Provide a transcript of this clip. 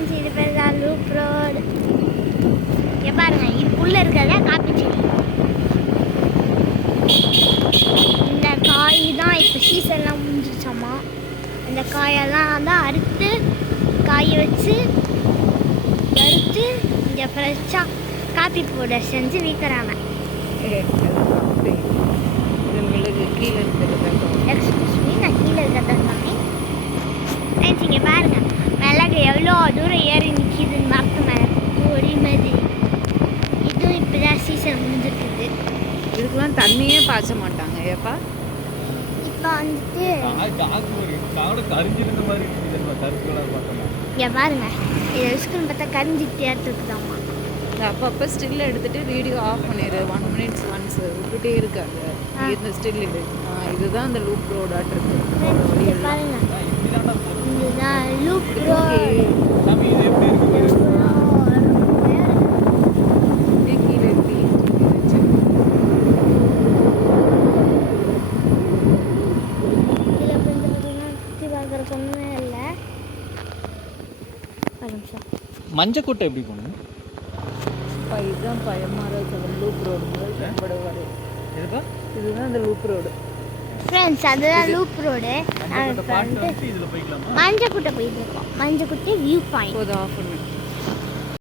Friends, இது பேர் தான் லூப் ரோடு. இங்கே பாருங்க, இதுக்குள்ளே இருக்கிறதா காப்பி செடி. இந்த காய் தான் இப்போ சீசன்லாம் முடிஞ்சிச்சாமா. இந்த காயெல்லாம் தான் அறுத்து காய வச்சு வறுத்து இங்கே ஃப்ரெஷ்ஷாக காப்பி பவுடர் செஞ்சு விற்கிறாங்க. கீழே எக்ஸ்கியூஸ் மீ, நான் கீழே இருக்கிறதான் சொன்னேன். ஃப்ரெண்ட்ஸ், இங்கே பாருங்கள், மிளகு எவ்வளோ தூரம் ஏறி நிற்கிதுன்னு மரத்து மேலே ஒரு மாதிரி. இதுவும் இப்போ தான் சீசன் முடிஞ்சிருக்குது. இதுக்கெல்லாம் தண்ணியே பாய்ச்ச மாட்டாங்க ஏப்பா. இப்போ வந்துட்டு இங்கே பாருங்க, இதை விஸ்குன்னு பார்த்தா கரிஞ்சிட்டு ஏற்றுக்குதாம்மா. அப்பப்போ ஸ்டில் எடுத்துட்டு வீடியோ ஆஃப் பண்ணிடு. 1 minutes ஒன்ஸ் விட்டுட்டே இருக்காங்க. இந்த ஸ்டில் எடு. இதுதான் அந்த லூப் ரோடாட்டு இருக்கு. பாருங்க, இதுதான் லூப் ரோடு. கீழே எப்படி இதில் கொஞ்சம் பார்த்தீங்கன்னா சுற்றி பார்க்குறக்கு ஒன்றுமே இல்லை. ஒரு நிமிஷம். மஞ்சக்கூட்டை எப்படி போகணும்? இதுதான் பயமாக லூப் ரோடு இதுதான் அந்த லூப் ரோடு. ஃப்ரெண்ட்ஸ், அதுதான் லூப் ரோடு. நாங்கள் இப்போ வந்து மஞ்சக்குட்டை போயிட்டு இருக்கோம். Manjakuttai view point. ஆஃப் பண்ணு.